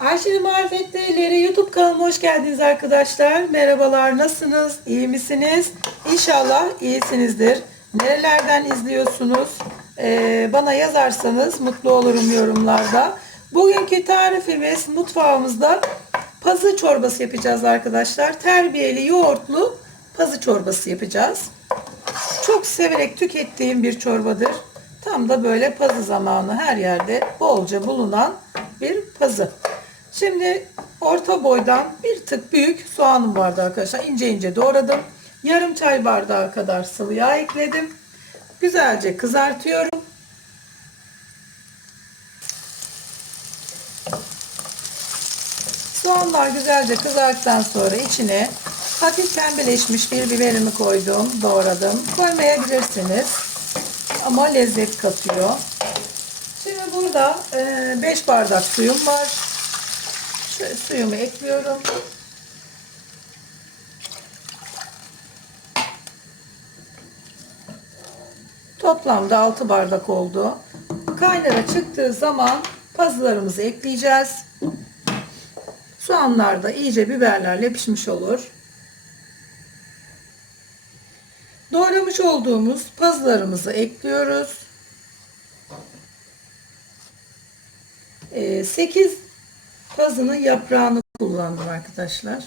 Ayşe'nin Marifetleri'yle YouTube kanalıma hoş geldiniz arkadaşlar. Merhabalar, nasılsınız? İyi misiniz? İnşallah iyisinizdir. Nerelerden izliyorsunuz? Ee, bana yazarsanız mutlu olurum yorumlarda. Bugünkü tarifimiz mutfağımızda pazı çorbası yapacağız arkadaşlar. Terbiyeli yoğurtlu pazı çorbası yapacağız. Çok severek tükettiğim bir çorbadır. Tam da böyle pazı zamanı her yerde bolca bulunan bir pazı. Şimdi orta boydan bir tık büyük soğanım vardı arkadaşlar. İnce ince doğradım. Yarım çay bardağı kadar sıvı yağ ekledim. Güzelce kızartıyorum. Soğanlar güzelce kızarttıktan sonra içine hafif pembeleşmiş bir biberimi koydum, doğradım. Koymayabilirsiniz ama lezzet katıyor. Şimdi burada 5 bardak suyum var. Şöyle suyumu ekliyorum. Toplamda 6 bardak oldu. Kaynara çıktığı zaman pazılarımızı ekleyeceğiz. Soğanlar da iyice biberlerle pişmiş olur. Doğramış olduğumuz pazılarımızı ekliyoruz. 8 pazının yaprağını kullandım arkadaşlar.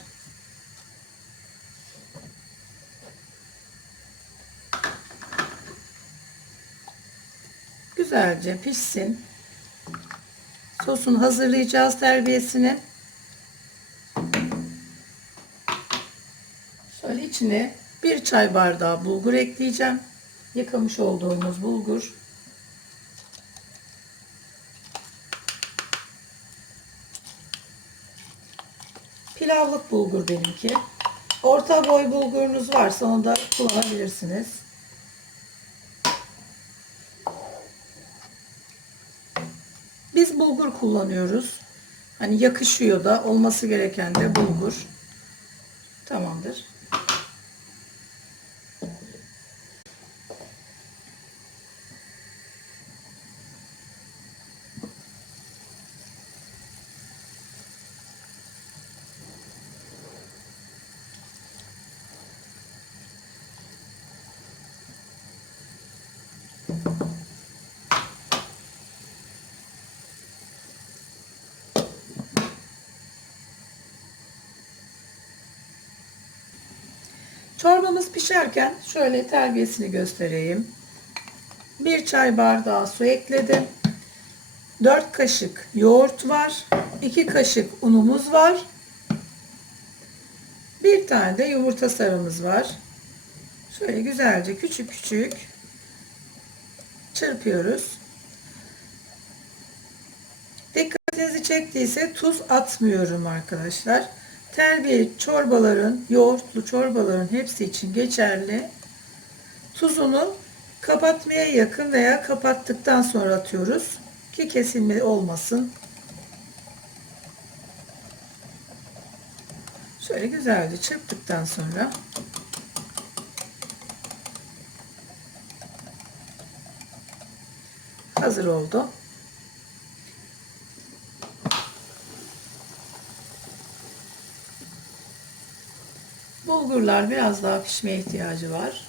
Güzelce pişsin. Sosunu hazırlayacağız terbiyesini. Şöyle içine bir çay bardağı bulgur ekleyeceğim. Yıkamış olduğumuz bulgur. Pilavlık bulgur benimki. Orta boy bulgurunuz varsa onu da kullanabilirsiniz. Biz bulgur kullanıyoruz. Hani yakışıyor da olması gereken de bulgur. Tamamdır. Çorbamız pişerken şöyle terbiyesini göstereyim. Bir çay bardağı su ekledim. 4 kaşık yoğurt var. 2 kaşık unumuz var. Bir tane de yumurta sarımız var. Şöyle güzelce küçük küçük çırpıyoruz. Dikkatinizi çektiyse tuz atmıyorum arkadaşlar. Terbiye çorbaların, yoğurtlu çorbaların hepsi için geçerli. Tuzunu kapatmaya yakın veya kapattıktan sonra atıyoruz ki kesilme olmasın. Şöyle güzelce çırptıktan sonra hazır oldu. Bulgurlar biraz daha pişmeye ihtiyacı var.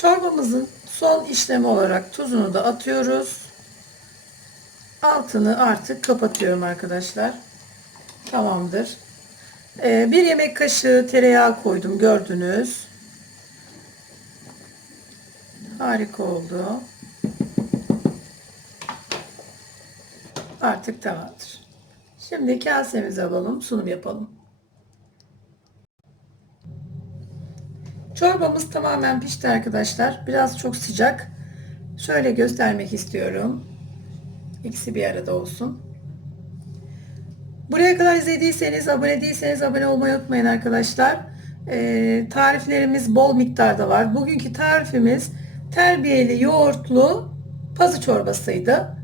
Çorbamızın son işlemi olarak tuzunu da atıyoruz. Altını artık kapatıyorum arkadaşlar. Tamamdır. Ee, bir yemek kaşığı tereyağı koydum gördünüz. Harika oldu. Artık tamamdır. Şimdi kasemizi alalım, sunum yapalım. Çorbamız tamamen pişti arkadaşlar. Biraz çok sıcak. Şöyle göstermek istiyorum. İkisi bir arada olsun. Buraya kadar izlediyseniz, abone değilseniz abone olmayı unutmayın arkadaşlar. Ee, tariflerimiz bol miktarda var. Bugünkü tarifimiz terbiyeli yoğurtlu pazı çorbasıydı.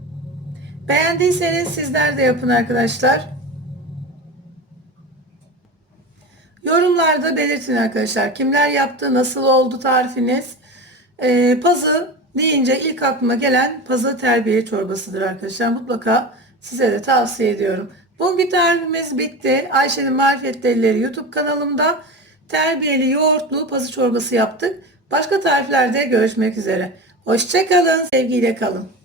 Beğendiyseniz sizler de yapın arkadaşlar. Yorumlarda belirtin arkadaşlar. Kimler yaptı, nasıl oldu tarifiniz? Ee, pazı deyince ilk aklıma gelen pazı terbiye çorbasıdır arkadaşlar. Mutlaka size de tavsiye ediyorum. Bugün tarifimiz bitti. Ayşe'nin Marifetleri YouTube kanalımda terbiyeli yoğurtlu pazı çorbası yaptık. Başka tariflerde görüşmek üzere. Hoşçakalın. Sevgiyle kalın.